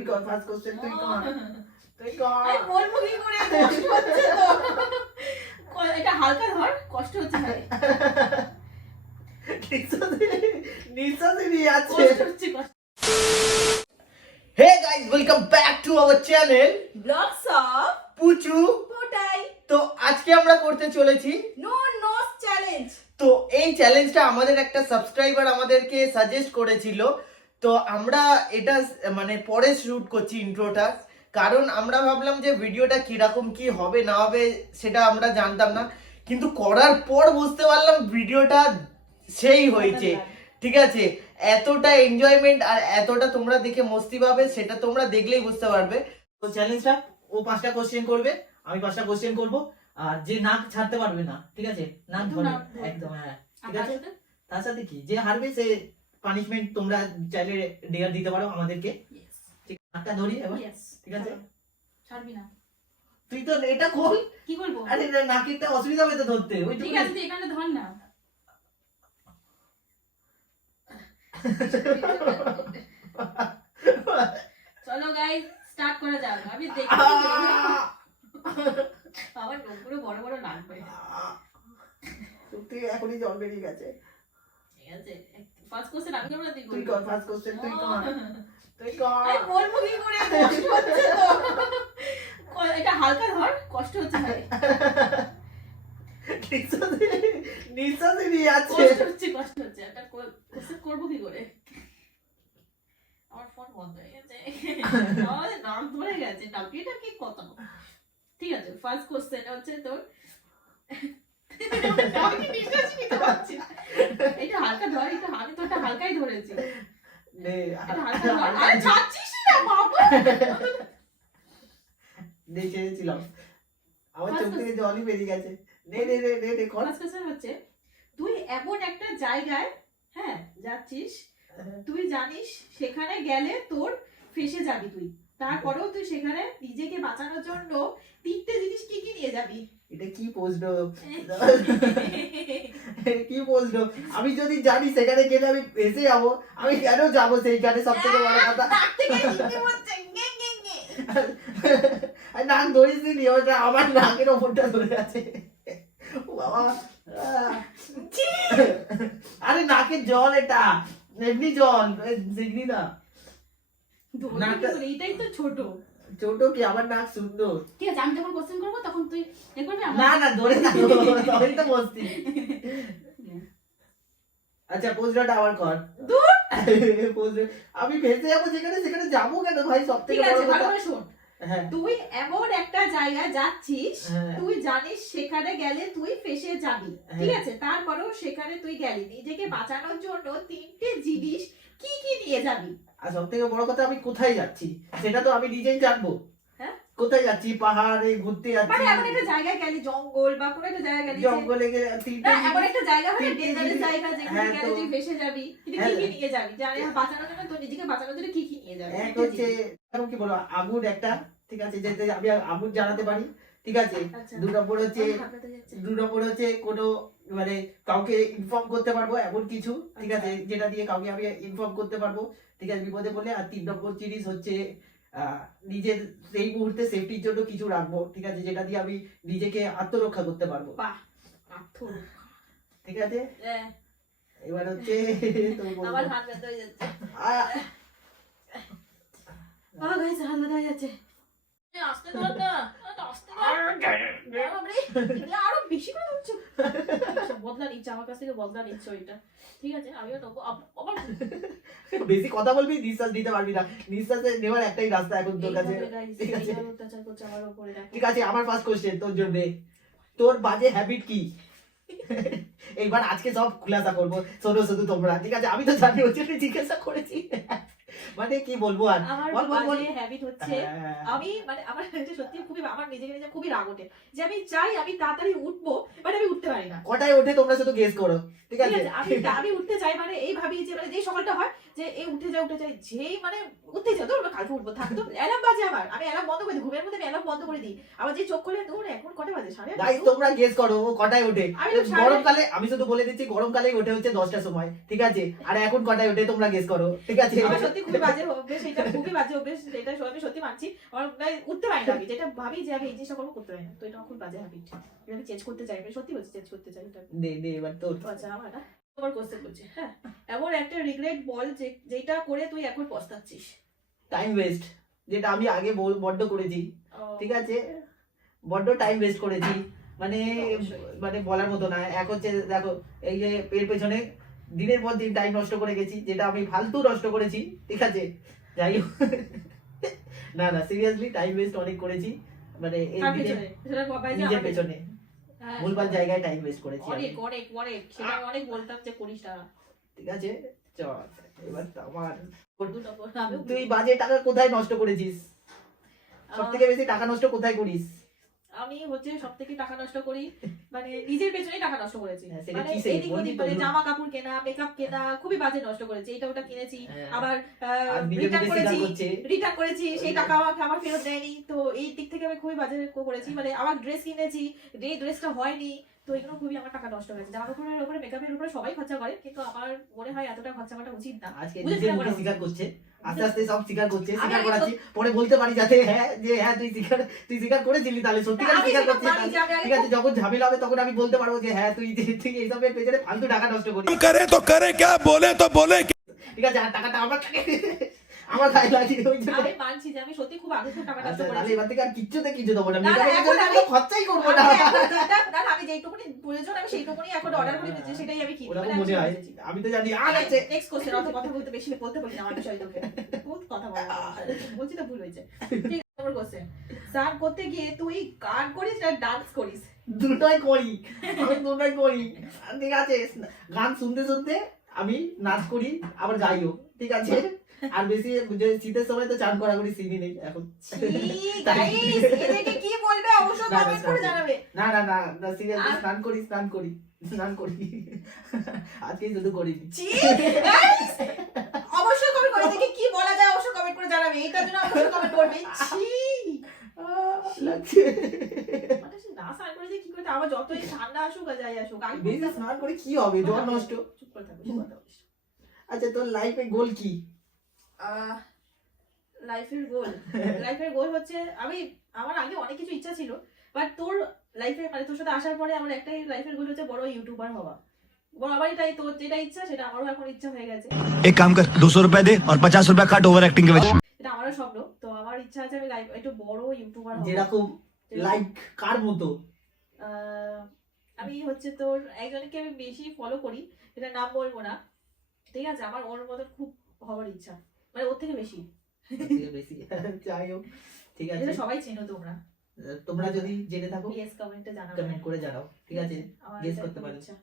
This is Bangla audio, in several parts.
তুই কর ফার্স্ট কোশ্চেন তুই কর আমি বলবো কি করে, কষ্ট হচ্ছে তো। এটা হালকা ধর, কষ্ট হচ্ছে ভাই, নিঃশ্বাসই নিয়ে আছে। কষ্ট হচ্ছে, কষ্ট। Hey guys, welcome back to our channel vlogs of Puchu. Potai. তো আজকে আমরা করতে চলেছি নো নোস চ্যালেঞ্জ। তো এই চ্যালেঞ্জটা আমাদের একটা সাবস্ক্রাইবার আমাদেরকে সাজেস্ট করেছিল। তো আমরা এটা মানে পরে শুট করছি ইন্ট্রোটা, কারণ আমরা ভাবলাম যে ভিডিওটা কিরকম কি হবে না হবে সেটা আমরা জানতাম না, কিন্তু করার পর বুঝতে পারলাম ভিডিওটা সেই হয়েছে। ঠিক আছে, এতটা এনজয়মেন্ট আর এতটা তোমরা দেখে মস্তি পাবে সেটা তোমরা দেখলেই বুঝতে পারবে। তো চ্যালেঞ্জটা, ও 5টা কোশ্চেন করবে, আমি 5টা কোশ্চেন করব, আর যে নাক ছাড়তে পারবে না, ঠিক আছে, নাক ধরে একদম, হ্যাঁ ঠিক আছে। তার সাথে কি, যে হারবে সে পানিশমেন্ট তোমরা চাইলে ডেয়ার দিতে পারো আমাদেরকে। ঠিক আছে, নাকটা ধরি এবার, ঠিক আছে, ছাড়বি না। তুই তো এটা খোল। কি বলবো? আরে নাকেরটা অসুবিধা হবে তো ধরতে, ওই ঠিক আছে, তুই এখানে ধর না। চলো গাইস, স্টার্ট করা যাক। আমি দেখি আমার পুরো বড় বড় লাগবে। সত্যি এখনই জল বেরিয়ে গেছে। ঠিক আছে, ফার্স্ট কোশ্চেন আমি করব না তুই তুই কর ফার্স্ট কোশ্চেন তুই কর আমি বলবো কি করে, কষ্ট হচ্ছে তো। এটা হালকা ধর, কষ্ট হচ্ছে ভাই, নিঃশ্বাসই নিয়ে আছে। কষ্ট হচ্ছে, কষ্ট হচ্ছে। এটা কোশ্চেন করবো কি করে? আমার ফোন বন্ধ হয়ে গেছে, আমাদের নাম ধরে গেছে, ডাকিটা কি কত। ঠিক আছে, ফার্স্ট কোশ্চেন হচ্ছে তোর, আমি নিঃশ্বাস নিতে পারছি না। এটা হালকা ধর, এটা আমি তো হালকাই ধরেছি। নে এটা হালকা ধর, আরে ছাড়ছিস না বাবা। দেখেছিলাম আমার চোখ থেকে জলই বেরিয়ে গেছে। নে নে নে নে নে কর। ফার্স্ট কোশ্চেন হচ্ছে, তুই এমন একটা জায়গায় হ্যাঁ যাচ্ছিস, তুই জানিস সেখানে গেলে তোর ফেসে যাবি তুই, তারপরেও তুই সেখানে নিজেকে বাঁচানোর জন্য 3টে জিনিস কি কি নিয়ে যাবি? এটা কি প্রশ্ন, কি প্রশ্ন? আমি যদি জানি সেখানে গেলে আমি ফেসে যাবো, আমি কেন যাবো সেইখানে? সব থেকে বড় কথা, নাক ধরিস নি, ওটা আমার নাকের ওপরটা ধরে আছে। ও বাবা, আরে নাকের জল, এটা এমনি জল, দেখলি না? এইটাই তো ছোট। ছোট কি, আমার নাক সুন্দর। ঠিক আছে, আমি যখন কোশ্চেন করবো তখন তুই এ করবি। না না, ধরে না, ধরে তো মস্তি। আচ্ছা, প্রশ্নটা আবার কর। আমি ভেসে যাবো যেখানে, সেখানে যাবো কেন ভাই? সব থেকে বড় কথা, শোন, হ্যাঁ, তুই এমন একটা জায়গায় যাচ্ছিস, হ্যাঁ, তুই জানিস সেখানে গেলে তুই ফেসে যাবি, ঠিক আছে, তারপরেও সেখানে তুই গেলি, নিজেকে বাঁচানোর জন্য 3টে জিনিস কি কি নিয়ে যাবি? আর সব থেকে বড় কথা, আমি কোথায় যাচ্ছি সেটা তো আমি নিজেই জানবো। হ্যাঁ, কোথায় যাচ্ছি? পাহাড়ে ঘুরতে যাচ্ছি, মানে এমন একটা জায়গায় গেলি, জঙ্গল বা কোনো একটা জায়গায় গেলি, জঙ্গলে গেলে না এমন একটা জায়গা মানে তিনটে ডেঞ্জারাস জিনিস, জায়গা যেখানে হ্যাঁ, গেলে তো তুই ফেসে যাবি, কিন্তু কি কি নিয়ে যাবি? জানি বাঁচানোর জন্য, তোর নিজেকে বাঁচানোর জন্য কি কি নিয়ে যাবি? এক হচ্ছে, এখন কি বলবো, আগুন একটা, ঠিক আছে, যেতে আমি আগুন জ্বালাতে পারি, ঠিক আছে। আচ্ছা। 2 নম্বর হচ্ছে, কোনো মানে কাউকে ইনফর্ম করতে পারবো এমন কিছু, ঠিক আছে, যেটা দিয়ে কাউকে আমি ইনফর্ম করতে পারবো, ঠিক আছে, বিপদে পড়লে। আর 3 নম্বর জিনিস হচ্ছে নিজের সেই মুহূর্তে সেফটির জন্য কিছু রাখবো, ঠিক আছে, যেটা দিয়ে আমি নিজেকে আত্মরক্ষা করতে পারবো। বাহ, ঠিক আছে, এবার হচ্ছে আমার হাত ব্যথা হয়ে যাচ্ছে, বাবা গাইস হাত ব্যথা হয়ে যাচ্ছে। আসতে ধর না, আসতে ধর, আরো বেশি করে ধরছো। বদলা নিচ্ছে আমার কাছ থেকে, বদলা নিচ্ছে ওইটা, ঠিক আছে, আমিও নেবো। আবার বেশি কথা বলবি, নিঃশ্বাস নিতে পারবি না। নিঃশ্বাস নেওয়ার একটাই রাস্তা এখন তোর কাছে, ঠিক আছে। অত্যাচার করছে আমার উপরে, ঠিক আছে, আমার ফার্স্ট কোশ্চেন তোর জন্য, তোর বাজে হ্যাবিট কি? এইবার আজকে সব খুলাসা করবো, শোনো শুধু তোমরা, ঠিক আছে, আমি তো জানি, ওই জন্য জিজ্ঞাসা করেছি। মানে কি বলবো আর, আমার বাজে হ্যাবিট হচ্ছে, আমি মানে আমার সত্যি খুবই, আমার নিজেকে নিজে খুবই রাগ ওঠে যে আমি চাই আমি তাড়াতাড়ি উঠবো, বাট আমি উঠতে পারি না। কটায় ওঠে তোমরা শুধু গেস করো, ঠিক আছে। আমি উঠতে চাই, মানে এই ভাবি যে মানে যে সকালটা হয় যে এই উঠে যায় যেই মানে উঠতে যাও তোর কালকে উঠবো থাকতো অ্যালার্ম বাজে আমার, আমি অ্যালার্ম বন্ধ করে দিই, ঘুমের মধ্যে আমি অ্যালার্ম বন্ধ করে দিই, আবার যে চোখ খুলে দূর এখন কটা বাজে 8:30। গাইস তোমরা গেস করো ও কটায় ওঠে। আমি তো গরমকালে আমি শুধু বলে দিচ্ছি গরমকালেই ওঠে হচ্ছে 10টার সময়, ঠিক আছে? আর এখন কটায় ওঠে তোমরা গেস করো, ঠিক আছে? আমার সত্যি খুবই বাজে অভ্যেস, এটা খুবই বাজে অভ্যেস, এটা আমি সত্যি মানছি। আমার উঠতে পারি না, আমি যেটা ভাবি যে আমি এই জিনিসটা করবো করতে পারি না, তো এটা আমার খুব বাজে হ্যাবিট, এটা আমি চেঞ্জ করতে চাই, আমি সত্যি বলছি চেঞ্জ করতে চাই এটা। দে এবার তোর। আচ্ছা আমার না তোমার কোশ্চেন করছি, হ্যাঁ এমন একটা রিগ্রেট বল যেটা করে তুই এখন পস্তাচ্ছিস। টাইম ওয়েস্ট, যেটা আমি আগে বড্ড করেছি, ঠিক আছে? বড্ড টাইম ওয়েস্ট করেছি, মানে মানে বলার মতো না। এক হচ্ছে দেখো এই যে এর পেছনে দিনের পর দিন টাইম নষ্ট করে গেছি, যেটা আমি ফালতু নষ্ট করেছি, ঠিক আছে? যাই হোক, না না সিরিয়াসলি টাইম ওয়েস্ট অনেক করেছি, মানে এই নিজের পেছনে ভুলভাল জায়গায় টাইম ওয়েস্ট করেছি আমি। অনেক অনেক অনেক সেটা আমি অনেক বলতাম যে করিস না, ঠিক আছে? চল এবার তো আমার, আমি তুই বাজে টাকা কোথায় নষ্ট করেছিস? সব থেকে বেশি টাকা নষ্ট কোথায় করিস? আমি হচ্ছে সব থেকে টাকা নষ্ট করি মানে নিজের পেছনেই টাকা নষ্ট করেছি, হ্যাঁ, সেটা মানে কি সেই এদিক বলবি ওদিক তো? মানে জামা কাপড় কেনা, মেকআপ কেনা, খুবই বাজে নষ্ট করেছি, এটা ওটা কিনেছি, হ্যাঁ। আবার আর নিজে রিটার্ন নিজে স্বীকার করেছি, করছে। সেই টাকা আমাকে আমার ফেরত দেয়নি, তো এই দিক থেকে আমি খুবই বাজে করেছি, মানে আমার ড্রেস কিনেছি, এই ড্রেসটা হয়নি, তো এগুলো খুবই আমার টাকা নষ্ট হয়েছে। জামা কাপড়ের উপরে মেকআপের উপরে সবাই খরচা করে, কিন্তু আমার মনে হয় এতটা খরচা করা উচিত না। আজকে বুঝে নিজের শুনে মুখে করা স্বীকার উচিত। করছে, আস্তে আস্তে সব স্বীকার করছে, আমি স্বীকার আগে করাচ্ছি, পরে বলতে পারি যাতে হ্যাঁ যে হ্যাঁ তুই স্বীকার করেছিলি, তাহলে সত্যিকার আমি স্বীকার সেটা করছিস, মানি যে আমি আগে ঠিক আছে? যখন ঝামেলা হবে তখন আমি বলতে পারবো যে হ্যাঁ তুই এইসবের পেছনে ফালতু টাকা নষ্ট করিস, करे तो करे क्या, बोले तो बोले ঠিক আছে? আর টাকাটা আমার কাছে আমার গায়ে লাগিয়ে ওই জন্য। আমি মানছি যে আমি সত্যি খুব আগে টাকা নষ্ট আচ্ছা, তাহলে করেছি। এবার থেকে আর কিচ্ছুতে কিছু দেবো না, না, মেকআপের এখন জন্য আমি- কোনো খরচাই করবো না। আমি এখন আমি যেইটুকুনি প্রয়োজন আমি সেইটুকুনি এখন অর্ডার করে দিচ্ছি, সেটাই আমি কিনি। ওরকম মানে আমি মনে হয়, বুঝেছি। আমি তো জানি আর আছে। নেক্সট কোশ্চেন, অত কথা বলতে বেশি বলতে বলি না আমার বিষয় তোকে, বহুত কথা বলা বলছি তো ভুল হয়েছে। ঠিক আছে নম্বর কোশ্চেন, স্নান করতে গিয়ে তুই গান করিস না ডান্স করিস? দুটোই করি, আমি দুটোই করি, ঠিক আছে? গান শুনতে শুনতে আমি নাচ করি, আবার গাইও, ঠিক আছে? আর বেশি যে শীতের সময় তো চান করা করি সিনই নেই এখন। গাইস এদেরকে কি বলবে অবশ্যই না, না, কমেন্ট করে না। জানাবে। না না না সিরিয়াসলি স্নান করি আজকে শুধু করিনি। ছি গাইস অবশ্যই কমেন্ট করে দেখি কি বলা যায়, অবশ্যই কমেন্ট করে জানাবে, এটার জন্য অবশ্যই কমেন্ট করবে। ছি লাগছে। মানে সে না স্নান করে যে কি করতে, আবার যতই ঠান্ডা আসুক আর যাই আসুক আগে বেশি স্নান করে কি হবে, জ্বর নষ্ট। চুপ করে থাকো, বেশি কথা বলিস। আচ্ছা তোর লাইফে গোল কি? লাইফের গোল হচ্ছে আমার আগে অনেক কিছু ইচ্ছা ছিল, বাট তোর লাইফে মানে তোর সাথে আসার পরে আমার একটাই লাইফের গোল হচ্ছে বড় ইউটিউবার হওয়া। আমার এটাই, তোর যেটা ইচ্ছা সেটা আমারও এখন ইচ্ছা হয়ে গেছে। एक काम कर 200 रुपए दे और 50 रुपए काट ओवर एक्टिंग के वजह। এটা আমারও স্বপ্ন, তো আমার ইচ্ছা আছে আমি লাইফ একটু বড় ইউটিউবার হব। যেরকম লাইক কার মতো? আমি হচ্ছে তোর একজনকে আমি বেশি ফলো করি, এটা নাম বলবো না, ঠিক আছে? আমার ওর মতো খুব হওয়ার ইচ্ছা, মানে ওর থেকে বেশি। বেশি যাই হোক, ঠিক আছে? এটা সবাই চেনো তোমরা, তোমরা যদি জেনে থাকো ইয়েস কমেন্টে জানাবে, কমেন্ট করে জানাও, ঠিক আছে? আমার গেস এটা করতে খুব পারো। ইচ্ছা।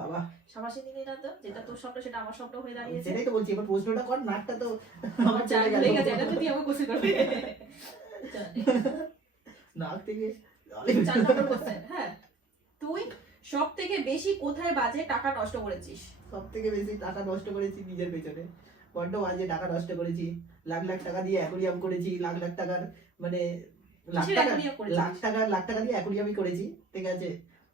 বাবা সাবাসিনী নিয়ে না তো, যেটা তোর স্বপ্ন সেটা আমার স্বপ্ন হয়ে দাঁড়িয়েছে। সেটাই তো বলছি, এবার প্রশ্নটা কর, নাকটা তো আমার চাই হয়ে গেছে, এটা তুই আমাকে কোশ্চেন করবি। নাক থেকে 4 নম্বর কোশ্চেন, হ্যাঁ তুই সব থেকে বেশি কোথায় বাজে টাকা নষ্ট করেছিস? সব থেকে বেশি টাকা নষ্ট করেছি নিজের পেছনে, বড্ড বাজে টাকা নষ্ট করেছি। লাখ লাখ টাকা দিয়ে অ্যাকোরিয়াম করেছি, লাখ লাখ টাকার মানে কিসের aquarium করেছিস? লাখ টাকা দিয়ে অ্যাকোরিয়ামই করেছি, ঠিক আছে?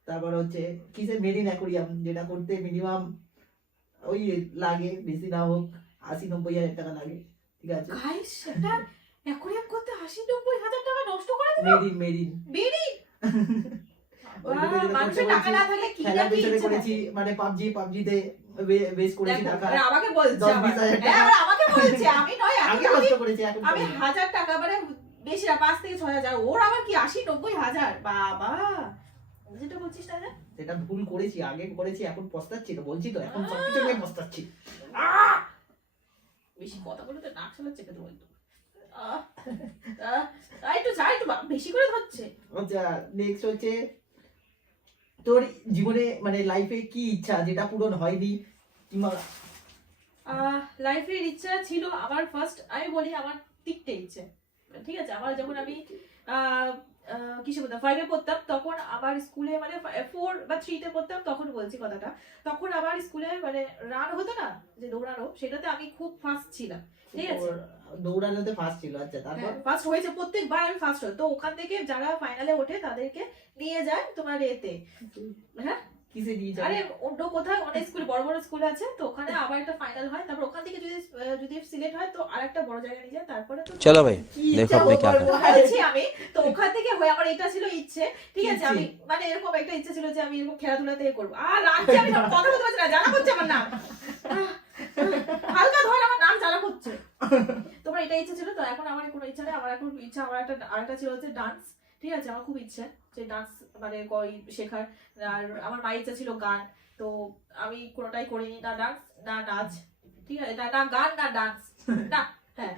তারপর হচ্ছে কিসের মেরিন অ্যাকোরিয়াম, যেটা করতে মিনিমাম ওই লাগে বেশি না হোক 80-90 হাজার টাকা লাগে, ঠিক আছে? গাইস এটা অ্যাকোয়ারিয়াম করতে 80-90 হাজার টাকা নষ্ট করে দিল। মেরিন বেরি ওই পেছনে মানুষের খরচা টাকা না করেছি, থাকলে কি না খেলার কি পেছনে ইচ্ছে করেছি, থাকে। মানে পাবজিতে বেস্ট করেছি দেখো, টাকা, এবার আমাকে বলছে 10-20 হাজার টাকা। এবার আমাকে বলছে, আমি নয় আগে এখন নষ্ট করেছি, এখন আমি করি না। 1000 টাকা মানে বেশি না 5 থেকে 6 হাজার, ওর আবার কি 80-90 হাজার, বাবা যেটা বলছিস না যে সেটা ভুল করেছি, আগে করেছি, এখন পস্তাচ্ছি, তো বলছি তো এখন সবকিছু নিয়ে পস্তাচ্ছি। বেশি কথা বলে তো নাক সালা চেপে দেবো একদম। একটু যা একটু বেশি করে ধরছে। আচ্ছা নেক্সট হচ্ছে তোর জীবনে মানে লাইফে কি ইচ্ছা যেটা পূরণ হয়নি, কিংবা লাইফের ইচ্ছা ছিল আমার ফার্স্ট, আমি বলি আমার 3টে ইচ্ছে। ঠিক আছে, আমার যখন আমি কিসে পড়তাম 5 এ পড়তাম, তখন আবার স্কুলে মানে 4 বা 3 তে পড়তাম, তখন বলছি কথাটা, তখন আবার স্কুলে মানে রান হতো না, যে দৌড়ানো, সেটাতে আমি খুব ফার্স্ট ছিলাম। ঠিক আছে, দৌড়ানোতে ফার্স্ট ছিল। আচ্ছা, তারপর ফার্স্ট হয়েছে, প্রত্যেকবার আমি ফার্স্ট হই। তো ওখান থেকে যারা ফাইনালে ওঠে তাদেরকে নিয়ে যায় তোমার এতে, হ্যাঁ কিসে দিয়ে আরে যাবে? অন্য কোথাও অনেক স্কুল, বড় বড় স্কুল আছে, তো ওখানে আবার একটা ফাইনাল হয়, তারপর ওখান থেকে যদি সিলেক্ট হয় তো আরেকটা বড় জায়গায় নিয়ে যায়, তারপরে তো चलो भाई কি देखो ইচ্ছা अब मैं क्या করবো करता हूँ। হয়েছি আমি। তো ওখান থেকে হয়ে আমার এটা ছিল ইচ্ছে, ঠিক আছে, ইচ্ছে? আমি মানে এরকম একটা ইচ্ছে ছিল যে আমি এরকম খেলাধুলাতে করবো। আর রাখছি আমি কথা বলতে পারছি না, জানা করছে আমার নাম, হালকা ধর আমার নাম জানা করছে। তোমার এটা ইচ্ছে ছিল, তো এখন আমার কোনো ইচ্ছা নেই। আমার এখন ইচ্ছা, আমার আরেকটা ছিল হচ্ছে ডান্স। ঠিক আছে, আমার খুব ইচ্ছে যে ডান্স মানে শেখার। আর আমার মায়ের ইচ্ছা ছিল গান, তো আমি কোনোটাই করিনি, না ডান্স না নাচ, ঠিক আছে, না গান না ডান্স, না হ্যাঁ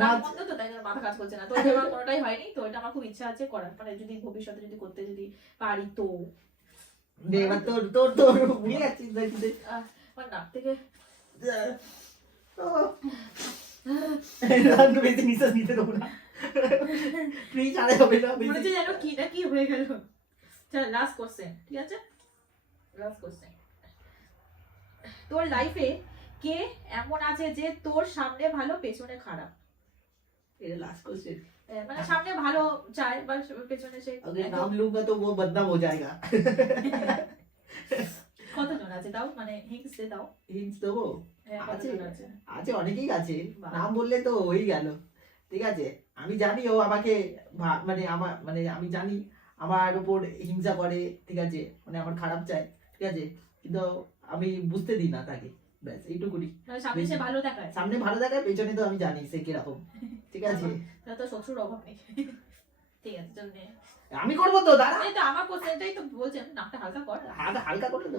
নাচ। বন্ধ, তো তাই জন্য মাথা কাজ করছে না, তো এটা আমার কোনোটাই হয়নি। তো এটা আমার খুব ইচ্ছা আছে করার, মানে যদি ভবিষ্যতে যদি করতে যদি পারি তো। নে, এবার তোর তোর তোর উড়ে যাচ্ছিস দেখতে। আমার নাক থেকে একটু বেশি নিঃশ্বাস নিতে দেবো না, প্লিজ, আরে হবে না মনে বেশি। হচ্ছে যেন কি না কি হয়ে গেল। চল লাস্ট কোশ্চেন, ঠিক আছে, লাস্ট কোশ্চেন। তোর লাইফে কে এমন আছে যে তোর সামনে ভালো পেছনে খারাপ? এটা লাস্ট কোশ্চেন। মানে সামনে ভালো চায় বা পেছনে সে अगर नाम लूंगा तो वो बदनाम हो जाएगा। কতজন আছে তাও, মানে হিংস দে দাও। হিন্টস দেবো? আছে, কতজন আছে? আছে, অনেকেই আছে, বাহ। নাম বললে তো হয়ে গেল। ঠিক আছে, আমি জানি ও আমাকে মানে আমার মানে আমি জানি আমার উপর হিংসা করে, ঠিক আছে, মানে আমার খারাপ চায়, ঠিক আছে, কিন্তু আমি বুঝতে দিই না তাকে, ব্যাস এইটুকুনি। মানে সামনে সে ভালো দেখায়, সামনে ভালো দেখায়, পেছনে তো আমি জানি সে কিরকম, ঠিক আছে। তাহলে তো শ্বশুর অভাব নেই। ঠিক আছে, চল নে। আমি করবো তো, দাঁড়া, এই তো আমার কোশ্চেনটাই তো বলছি, আমি নাকটা হালকা কর। হাত হালকা করে তো।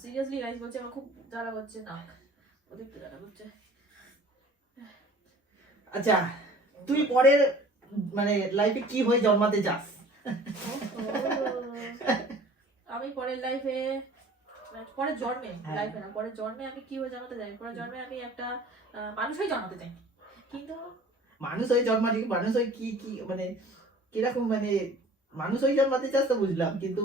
সিরিয়াসলি গাইস বলছে, আমার খুব জ্বালা করছে নাক, ওদের একটু জ্বালা করছে। আচ্ছা, তুই পরের মানে লাইফে কি হয়ে জন্মাতে চাস? আমি পরের লাইফে, পরের জন্মে, হ্যাঁ। লাইফে না, পরের জন্মে আমি কি হয়ে জন্মাতে চাই? পরের জন্মে আমি একটা মানুষ হয়ে জন্মাতে চাই, কিন্তু মানুষ হয়ে জন্মালি, মানুষ হয়ে কি কি মানে কিরকম, মানে মানুষ হয়ে জন্মাতে চাস তো বুঝলাম, কিন্তু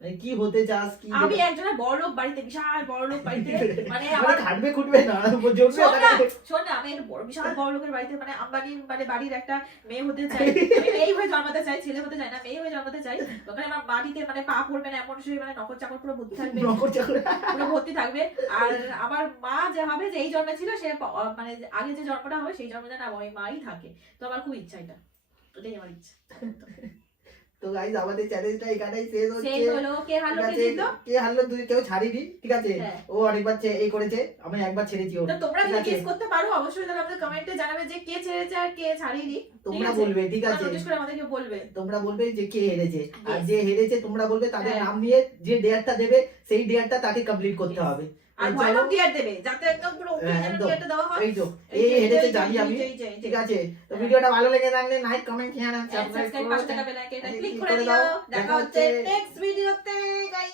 মানে কি হতে চাস, কি আমি একজনের বড়লোক বাড়িতে, বিশাল বড়লোক বাড়িতে, মানে মানে আমার খাটবে খুটবে না, জন্মে শোন না, ওখানে- শোন না, আমি একটা বিশাল বড় লোকের বাড়িতে, মানে আম্বানির মানে বাড়ির একটা মেয়ে হতে চাই। আমি মেয়ে হয়ে জন্মাতে চাই, ছেলে হতে চাই না, মেয়ে হয়ে জন্মাতে চাই। ওখানে আমার বাড়িতে মানে পা পড়বে না এমন, সে মানে নকল চাকর পুরো ভর্তি থাকবে, নকর চাকর। পুরো ভর্তি থাকবে। আর আমার মা যে হবে, যে এই জন্মে ছিল, সে মানে আগে যে জন্মটা হবে সেই জন্মে যেন ওই মাই থাকে। তো আমার খুব ইচ্ছা এটা, এটাই আমার ইচ্ছা। তো গাইস, আমাদের চ্যালেঞ্জটা এখানেই শেষ হচ্ছে। সেই হলো, কে হারলো ঠিক কে আছে, জিতলো? কে হারলো তুই কেউ ছাড়িনি, ঠিক আছে, হ্যাঁ। ও অনেকবার এই করেছে, আমি একবার ছেড়েছি ওর, তো তোমরা ঠিক যদি আছে? গেস করতে পারো অবশ্যই তাহলে আমাদের কমেন্টে জানাবে যে কে ছেড়েছে আর কে ছাড়িনি। তোমরা বলবে, ঠিক আছে, নোটিশ করে আমাদেরকে বলবে। তোমরা বলবে যে কে হেরেছে, আর Yes. যে হেরেছে তোমরা বলবে তাদের হ্যাঁ। নাম নিয়ে যে ডেয়ারটা দেবে সেই ডেয়ারটা তাকে কমপ্লিট করতে Yes. হবে। আর চলো, ভয়ানক ডিয়ার দেবে, যাতে একদম পুরো হ্যাঁ, ওকে একদম। ডিয়ারটা দেওয়া হয়। এই তো এই যে, হেরেছে এই যে, জানি এই যে, আমি, এই যে, এই যে। ঠিক আছে। তো ভিডিওটা ভালো লেগে থাকলে লাইক কমেন্ট শেয়ার সাবস্ক্রাইব পাশে থাকা বেল আইকনটা ক্লিক করে করে দিও। দাও। দেখা হচ্ছে নেক্সট ভিডিওতে গাইস।